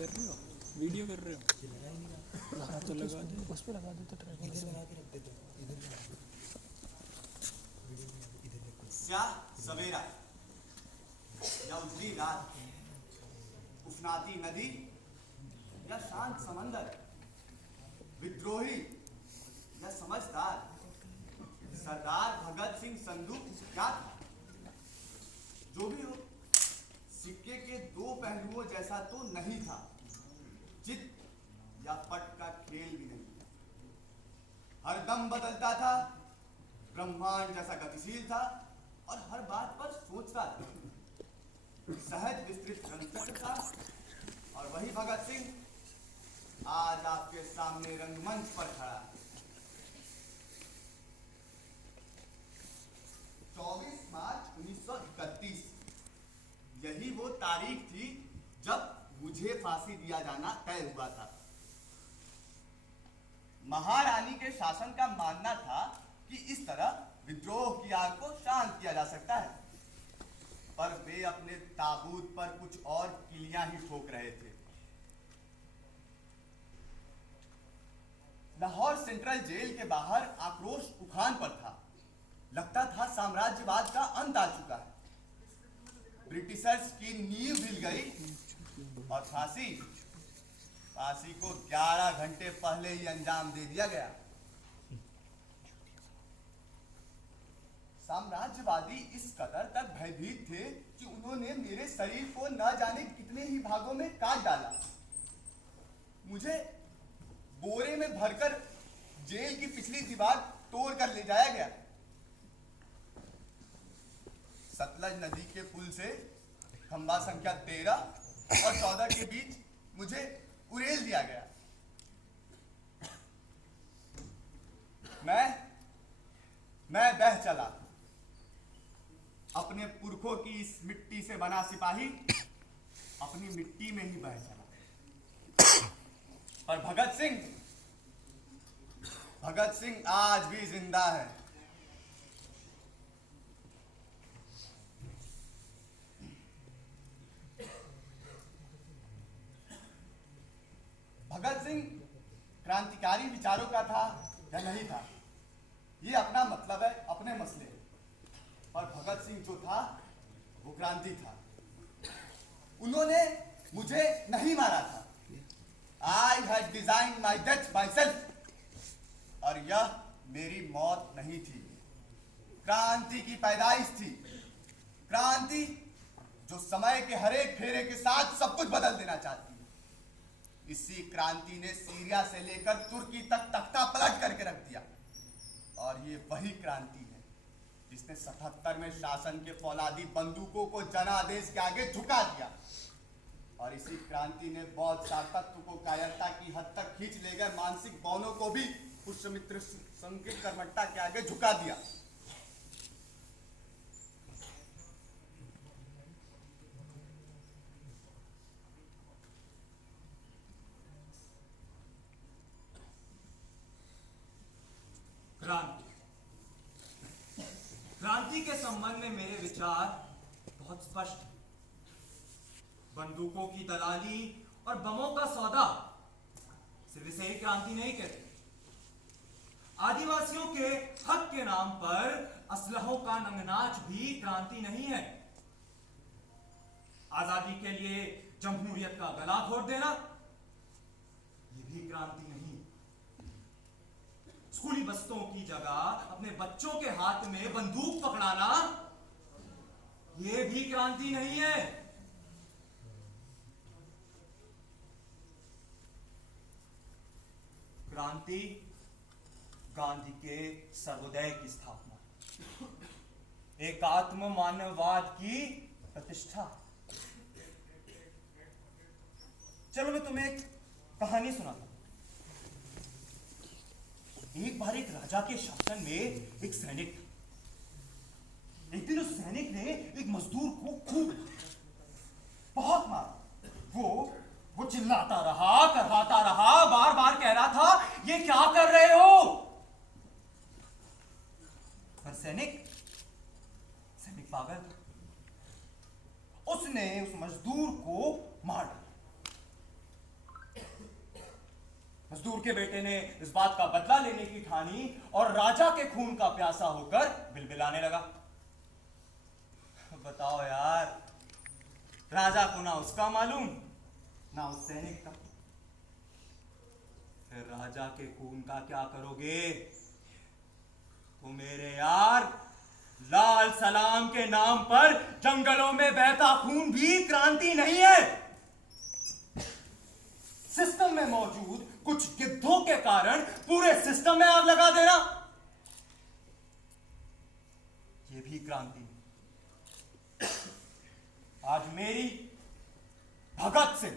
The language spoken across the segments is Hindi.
कर रहे हो? वीडियो कर रहे हो? लगा तो लगा दे, उस पर लगा दे तो ट्रैक इधर लगा के रख दे दो, इधर लगा दो, वीडियो में इधर देखो। स्याह सवेरा या उजली रात, उफनाती नदी या शांत समंदर, विद्रोही या समझदार, सरदार भगत सिंह संधू क्या था? जो भी हो, सिक्के के दो पहलुओं जैसा तो नहीं था। जित या पट का खेल भी नहीं। हर दम बदलता था, ब्रह्मांड जैसा गतिशील था और हर बात पर सोचता था। सहज विस्तृत रंगचक्र था और वही भगत सिंह आज आपके सामने रंगमंच पर खड़ा है। 24 मार्च 1931 यही वो तारीख थी जब मुझे फांसी दिया जाना तय हुआ था। महारानी के शासन का मानना था कि इस तरह विद्रोह की आग को शांत किया जा सकता है, पर वे अपने ताबूत पर कुछ और किलियां ही ठोक रहे थे। लाहौर सेंट्रल जेल के बाहर आक्रोश उफान पर था। लगता था साम्राज्यवाद का अंत आ चुका है। ब्रिटिशर्स की नींव हिल गई और फांसी को 11 घंटे पहले ही अंजाम दे दिया गया। साम्राज्यवादी इस कदर तक भयभीत थे कि उन्होंने मेरे शरीर को न जाने कितने ही भागों में काट डाला। मुझे बोरे में भरकर जेल की पिछली दीवार तोड़ कर ले जाया गया। सतलज नदी के पुल से खंबा संख्या 13 और 14 के बीच मुझे उड़ेल दिया गया। मैं बह चला। अपने पुरखों की इस मिट्टी से बना सिपाही अपनी मिट्टी में ही बह चला। पर भगत सिंह आज भी जिंदा है। भगत सिंह क्रांतिकारी विचारों का था या नहीं था, ये अपना मतलब है, अपने मसले। और भगत सिंह जो था वो क्रांति था। उन्होंने मुझे नहीं मारा था। I had designed my death myself। और यह मेरी मौत नहीं थी, क्रांति की पैदाइश थी। क्रांति जो समय के हरेक फेरे के साथ सब कुछ बदल देना चाहती है। इसी क्रांति ने सीरिया से लेकर तुर्की तक तख्ता पलट करके रख दिया। और ये वही क्रांति है जिसने 77 में शासन के फौलादी बंदूकों को जनादेश के आगे झुका दिया। और इसी क्रांति ने बौद्ध सारतत्व को कायरता की हद तक खींच ले गए मानसिक बौनों को भी पुष्यमित्र संकित कर्मठता के आगे झुका दिया। क्रांति के संबंध में मेरे विचार बहुत स्पष्ट हैं। बंदूकों की दलाली और बमों का सौदा सिर्फ इसे ही क्रांति नहीं कहते। आदिवासियों के हक के नाम पर असलहों का नंगनाच भी क्रांति नहीं है। आजादी के लिए जमहूरियत का गला घोट देना ये भी क्रांति नहीं। स्कूली बस्तों की जगह अपने बच्चों के हाथ में बंदूक पकड़ाना ये भी क्रांति नहीं है। क्रांति गांधी के सर्वोदय की स्थापना, एकात्म मानववाद की प्रतिष्ठा। चलो मैं तुम्हें एक कहानी सुनाता हूं। एक बार एक राजा के शासन में एक सैनिक था। एक दिन उस सैनिक ने एक मजदूर को खूब बहुत मारा। वो चिल्लाता रहा, करवाता रहा, बार बार कह रहा था ये क्या कर रहे हो। पर सैनिक पागल था। उसने उस मजदूर को मार डाला। मजदूर के बेटे ने इस बात का बदला लेने की ठानी और राजा के खून का प्यासा होकर बिलबिलाने लगा। बताओ यार, राजा को ना उसका मालूम ना उस सैनिक का। फिर राजा के खून का क्या करोगे? तो मेरे यार, लाल सलाम के नाम पर जंगलों में बहता खून भी क्रांति नहीं है। सिस्टम में मौजूद कुछ गिद्धों के कारण पूरे सिस्टम में आग लगा देना, यह भी क्रांति नहीं। आज मेरी, भगत सिंह,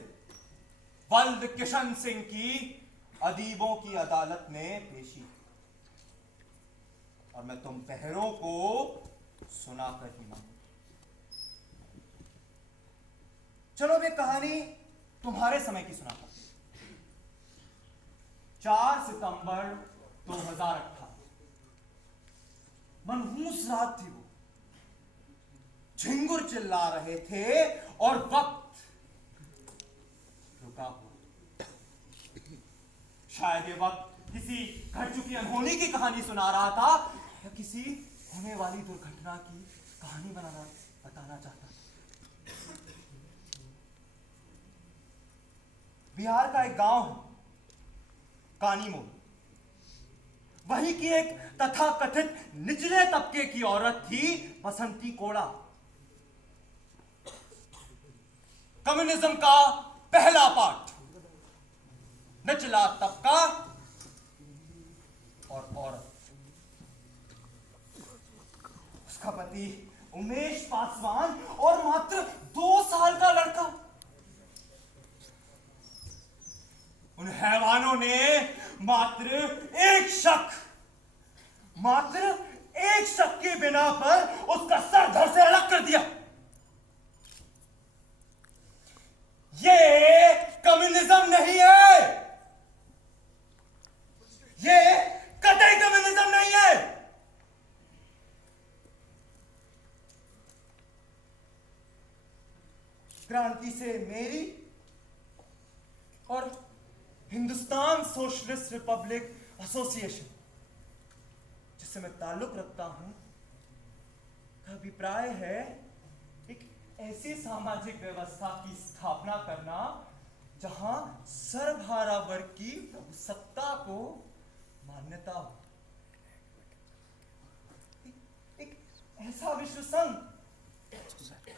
बल्द किशन सिंह की अदीबों की अदालत में पेशी, और मैं तुम बहरों को सुनाकर ही मानूं। चलो वे कहानी तुम्हारे समय की सुनाता। 4 सितंबर 2018, मनहूस रात थी। वो झिंगुर चिल्ला रहे थे और वक्त रुका हुआ। शायद ये वक्त किसी घट चुकी अनहोनी की कहानी सुना रहा था या किसी होने वाली दुर्घटना की कहानी बताना चाहता था। बिहार का एक गांव है कानीमोड़। वहीं की एक तथाकथित निचले तबके की औरत थी बसंती कोड़ा। कम्युनिज्म का पहला पाठ, निचला तबका और औरत। उसका पति उमेश पासवान और मात्र 2 साल का लड़का। उन हैवानों ने मात्र एक शक के बिना पर उसका सर धड़ से अलग कर दिया। ये कम्युनिज्म नहीं है, ये कतई कम्युनिज्म नहीं है। क्रांति से मेरी और हिंदुस्तान सोशलिस्ट रिपब्लिक एसोसिएशन, जिससे मैं ताल्लुक रखता हूं, का अभिप्राय है एक ऐसी सामाजिक व्यवस्था की स्थापना करना जहां सर्वहारा वर्ग की सत्ता को मान्यता हो। एक ऐसा विश्व संघ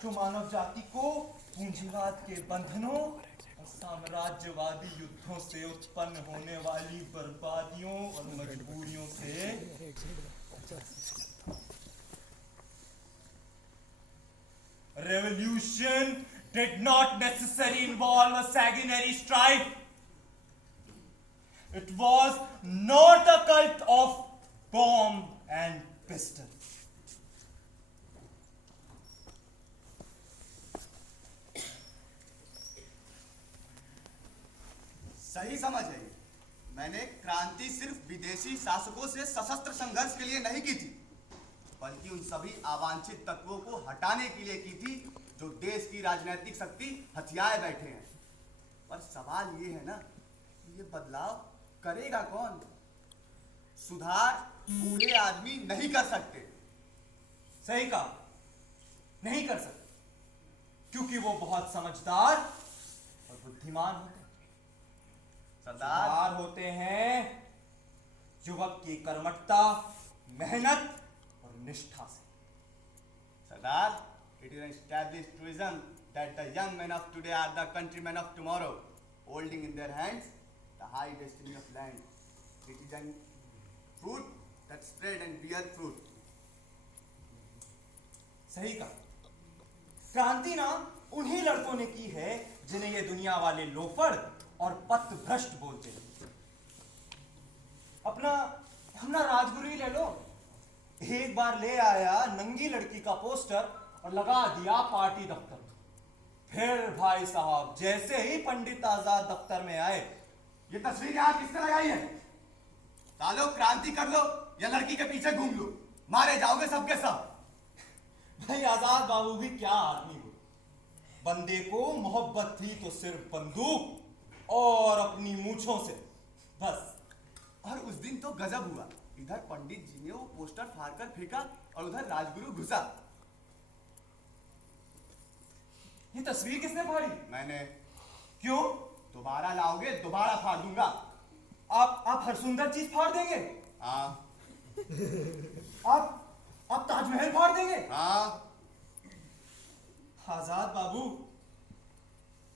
जो मानव जाति को पूंजीवाद के बंधनों और साम्राज्यवादी युद्धों से उत्पन्न होने वाली बर्बादियों और मजबूरियों से revolution did not necessarily involve a sanguinary strife. It was not a cult of bomb and pistol. सही समझ है। मैंने क्रांति सिर्फ विदेशी शासकों से सशस्त्र संघर्ष के लिए नहीं की थी, बल्कि उन सभी अवांछित तत्वों को हटाने के लिए की थी जो देश की राजनीतिक शक्ति हथियाए बैठे हैं। पर सवाल ये है ना, ये बदलाव करेगा कौन? सुधार बूढ़े आदमी नहीं कर सकते। सही कहा, नहीं कर सकते, क्योंकि वो बहुत समझदार और बुद्धिमान होते हैं। सरदार होते हैं युवक की कर्मठता, मेहनत और निष्ठा से। सरदार, it is an established truism that the young men of today are the countrymen of tomorrow, holding in their hands the high destiny of land. It is an fruit that spread and bear fruit. सही कहा। क्रांति ना उन्हीं लड़कों ने की है जिन्हें ये दुनिया वाले लोफड़ और पथभ्रष्ट बोलते हैं। अपना राजगुरु ही ले लो। एक बार ले आया नंगी लड़की का पोस्टर और लगा दिया पार्टी दफ्तर। फिर भाई साहब जैसे ही पंडित आजाद दफ्तर में आए, ये तस्वीर यहाँ किसने लगाई है? सालो क्रांति कर लो या लड़की के पीछे घूम लो, मारे जाओगे सबके सब। भाई आजाद बाबू भी क्या आदमी हो। बंदे को मोहब्बत थी तो सिर्फ बंदूक और अपनी मूंछों से, बस। और उस दिन तो गजब हुआ। इधर पंडित जी ने वो पोस्टर फाड़कर फेंका और उधर राजगुरु घुसा। ये तस्वीर किसने फाड़ी? मैंने। क्यों? दोबारा लाओगे दोबारा फाड़ दूंगा। आप हर सुंदर चीज फाड़ देंगे? हाँ। आप ताजमहल फाड़ देंगे? हाँ। आजाद बाबू,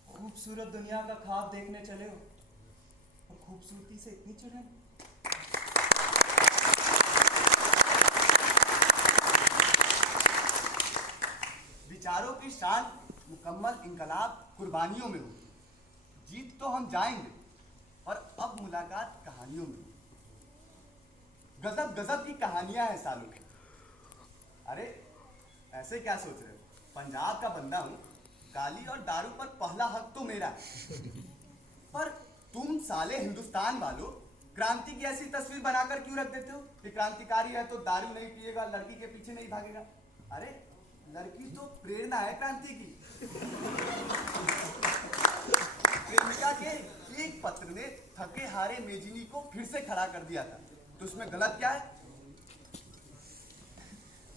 खूबसूरत दुनिया का ख्वाब देखने चले हो और खूबसूरती से इतनी चुड़ैल। विचारों की शान मुकम्मल इनकलाब कुर्बानियों में हो। जीत तो हम जाएंगे और अब मुलाकात कहानियों में। गजब गजब की कहानियां हैं सालों की। अरे ऐसे क्या सोच रहे हो? पंजाब का बंदा हूं, गाली और दारू पर पहला हक तो मेरा है। पर तुम साले हिंदुस्तान वालों क्रांति की ऐसी तस्वीर बनाकर क्यों रख देते हो कि क्रांतिकारी है तो दारू नहीं पिएगा, लड़की के पीछे नहीं भागेगा। अरे लड़की तो प्रेरणा है क्रांति की। प्रेमिका के एक पत्र ने थके हारे मेजिनी को फिर से खड़ा कर दिया था, तो उसमें गलत क्या है?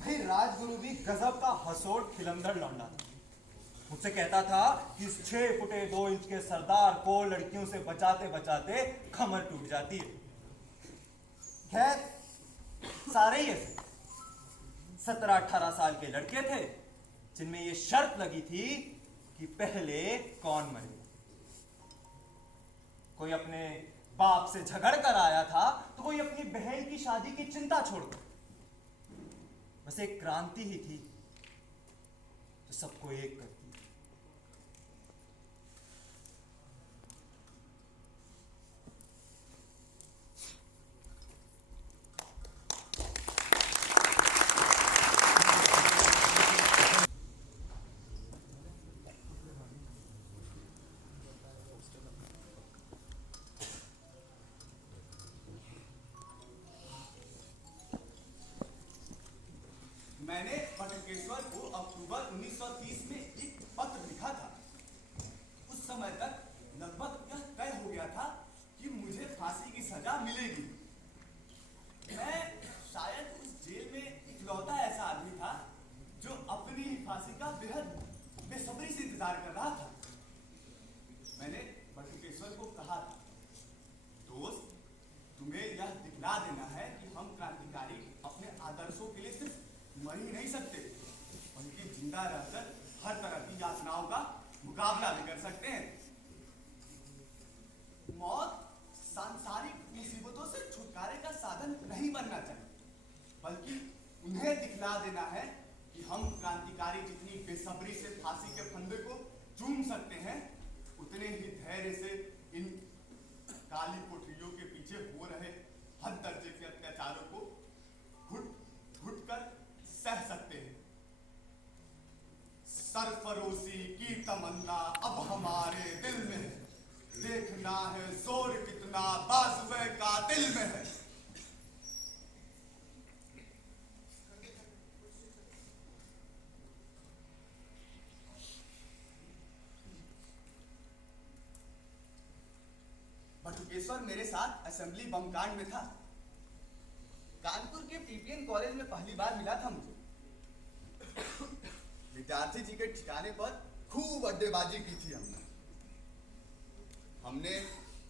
भाई राजगुरु भी गजब का हसोट खिलंदड़ लौंडा था। मुझसे कहता था कि इस 6 फुटे 2 इंच के सरदार को लड़कियों से बचाते बचाते कमर टूट जाती है। खैर सारे ही ऐसे 17-18 साल के लड़के थे जिनमें ये शर्त लगी थी कि पहले कौन मरेगा। कोई अपने बाप से झगड़ कर आया था तो कोई अपनी बहन की शादी की चिंता छोड़कर। बस एक क्रांति ही थी जो सबको एक करती। मैंने बटुकेश्वर को अक्टूबर 1930 में एक पत्र लिखा था। उस समय तक लगभग यह तय हो गया था कि मुझे फांसी की सजा मिलेगी। मैं शायद उस जेल में इकलौता ऐसा आदमी था जो अपनी ही फांसी का बेहद बेसब्री से इंतजार कर रहा था। मैंने बटुकेश्वर को कहा था, दोस्त तुम्हें यह दिखला देना है कि हम क्रांतिकारी अपने आदर्शों के लिए सिर्फ मर ही नहीं सकते बल्कि जिंदा रहकर हर तरह की यातनाओं का मुकाबला भी कर सकते हैं। मौत सांसारिक मुसीबतों से छुटकारे का साधन नहीं बनना चाहिए बल्कि उन्हें दिखला देना है कि हम क्रांतिकारी जितनी बेसब्री से फांसी के फंदे को चूम सकते हैं उतने ही धैर्य से इन काली कोठरियों के पीछे हो रहे हर दर्जे के अत्याचारों को घुट घुट कर सह सकते हैं। सरफरोशी की तमन्ना अब हमारे दिल में है, देखना है जोर कितना बाजुए कातिल में है। बटुकेश्वर मेरे साथ असेंबली बम कांड में था। कानपुर के पीपीएन कॉलेज में पहली बार मिला था मुझे। विद्यार्थी जी के ठिकाने पर खूब अड्डेबाजी की थी हमने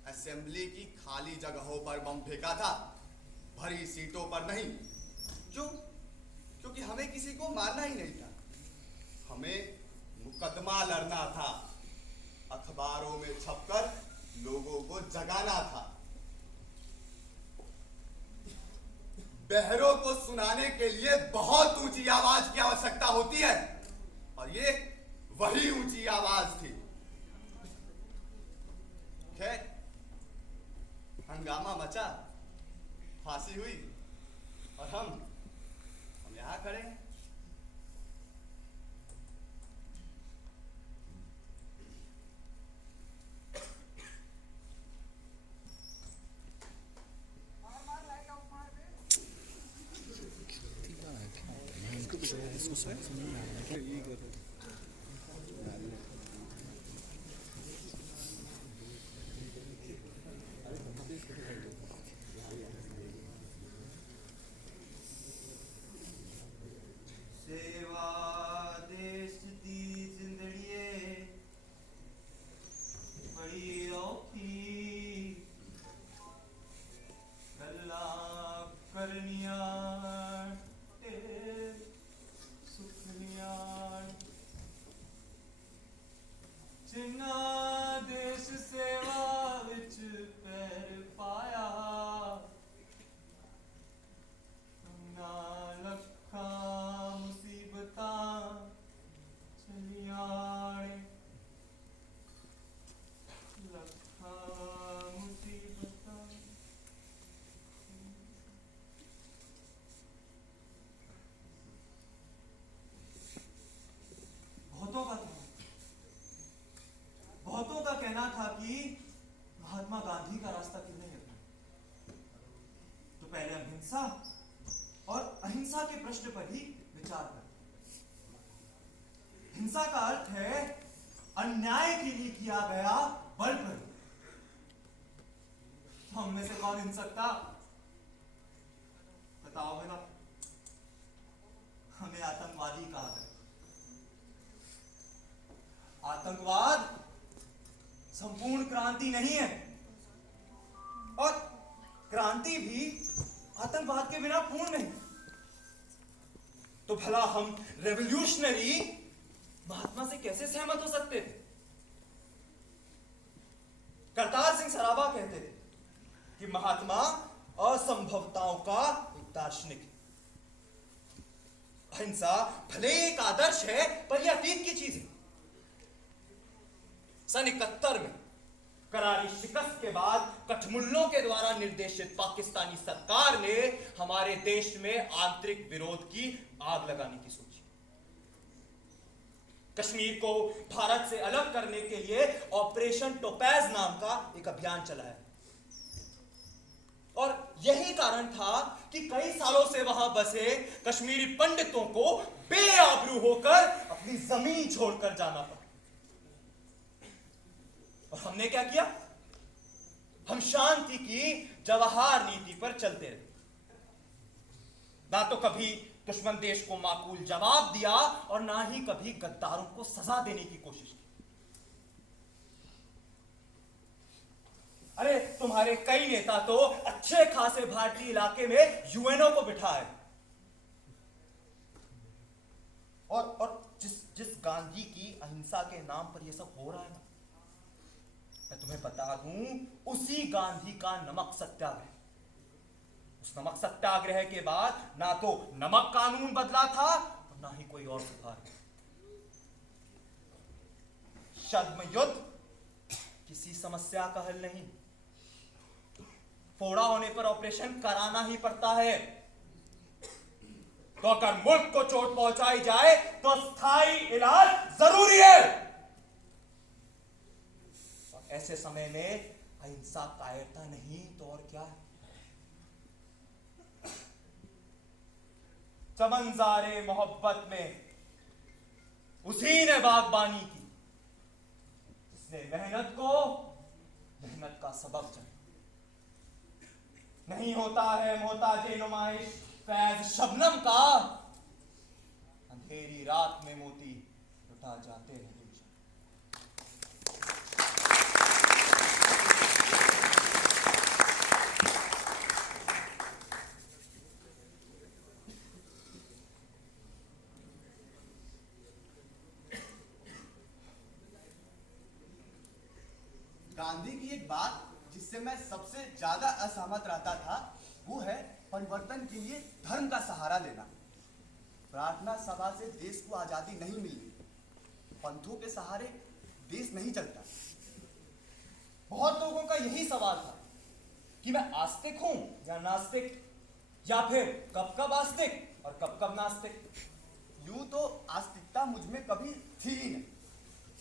असेंबली की खाली जगहों पर बम फेंका था, भरी सीटों पर नहीं। क्यों? क्योंकि हमें किसी को मारना ही नहीं था, हमें मुकदमा लड़ना था, अखबारों में छपकर लोगों को जगाना था। बहरों को सुनाने के लिए बहुत ऊंची आवाज की आवश्यकता होती है और ये वही ऊंची आवाज थी। खैर हंगामा मचा, फांसी हुई और हम यहां खड़े हैं। इसको समझ नहीं आ रहा है ये कर जिन्ना देश सेवा विच पैर पाया ना लखा मुसीबतां चलियाणे लखा मुसीबतां बहुतों का कहना था कि महात्मा गांधी का रास्ता क्यों नहीं अपना, तो पहले अहिंसा और अहिंसा के प्रश्न पर ही विचार कर। हिंसा का अर्थ है अन्याय के लिए किया गया बल प्रयोग। तो हम में से कौन हिंसक था? बताओ मेरा। हमें आतंकवादी कहा गया। आतंकवाद संपूर्ण क्रांति नहीं है, और क्रांति भी आतंकवाद के बिना पूर्ण नहीं। तो भला हम रेवोल्यूशनरी महात्मा से कैसे सहमत हो सकते थे? करतार सिंह सराबा कहते थे कि महात्मा असंभवताओं का एक दार्शनिक है। अहिंसा भले एक आदर्श है, पर यह अतीत की चीज है। सन 71 में करारी शिकस्त के बाद कठमुल्लों के द्वारा निर्देशित पाकिस्तानी सरकार ने हमारे देश में आंतरिक विरोध की आग लगाने की सोची। कश्मीर को भारत से अलग करने के लिए ऑपरेशन टोपैज नाम का एक अभियान चलाया, और यही कारण था कि कई सालों से वहां बसे कश्मीरी पंडितों को बेआबरू होकर अपनी जमीन छोड़कर जाना पड़ा। और हमने क्या किया? हम शांति की जवाहर नीति पर चलते रहे। ना तो कभी दुश्मन देश को माकूल जवाब दिया, और ना ही कभी गद्दारों को सजा देने की कोशिश की। अरे तुम्हारे कई नेता तो अच्छे खासे भारतीय इलाके में यूएनओ को बिठाए, और जिस गांधी की अहिंसा के नाम पर यह सब हो रहा है ना, मैं तुम्हें बता दूं, उसी गांधी का नमक सत्याग्रह। उस नमक सत्याग्रह के बाद ना तो नमक कानून बदला था, और ना ही कोई और सुधार। छद्म युद्ध किसी समस्या का हल नहीं। फोड़ा होने पर ऑपरेशन कराना ही पड़ता है। तो अगर मुल्क को चोट पहुंचाई जाए तो स्थायी इलाज जरूरी है। ऐसे समय में अहिंसा कायरता नहीं तो और क्या है? चमनजारे मोहब्बत में उसी ने बागबानी की, जिसने मेहनत का सबक जाना। नहीं होता है मोहताजे नुमाइश फैज शबनम का, अंधेरी रात में मोती लुटा जाते हैं। गांधी की एक बात जिससे मैं सबसे ज्यादा असहमत रहता था, वो है परिवर्तन के लिए धर्म का सहारा लेना। प्रार्थना सभा से देश को आजादी नहीं मिली, पंथों के सहारे देश नहीं चलता। बहुत लोगों का यही सवाल था कि मैं आस्तिक हूं या नास्तिक, या फिर कब कब आस्तिक और कब कब नास्तिक। यूं तो आस्तिकता मुझ में कभी थी ही नहीं,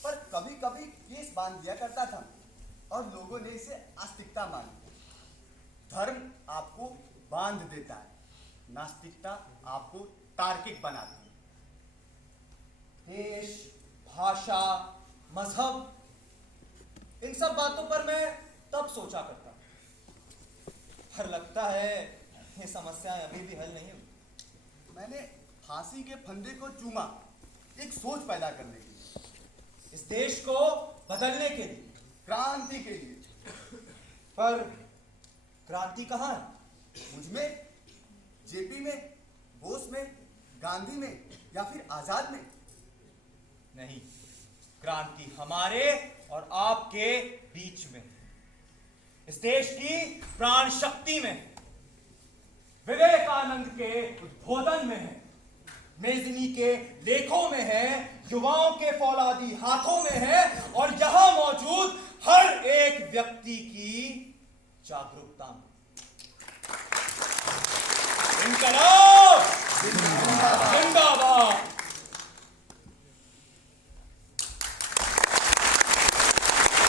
पर कभी कभी केस बांध दिया करता था और लोगों ने इसे आस्तिकता मान लिया। धर्म आपको बांध देता है, नास्तिकता आपको तार्किक बनाती है। देश, भाषा, मजहब, इन सब बातों पर मैं तब सोचा करता, पर लगता है ये समस्याएं अभी भी हल नहीं हुई। मैंने फांसी के फंदे को चूमा एक सोच पैदा करने के लिए, इस देश को बदलने के लिए, क्रांति के लिए। पर क्रांति कहाँ है? मुझमें, जेपी में, बोस में, गांधी में, या फिर आजाद में? नहीं, क्रांति हमारे और आपके बीच में, इस देश की प्राण शक्ति में, विवेकानंद के उद्बोधन में है, मेजनी के लेखों में है, युवाओं के फौलादी हाथों में है और यहां मौजूद हर एक व्यक्ति की जागरूकता में। इनकलाब जिंदाबाद।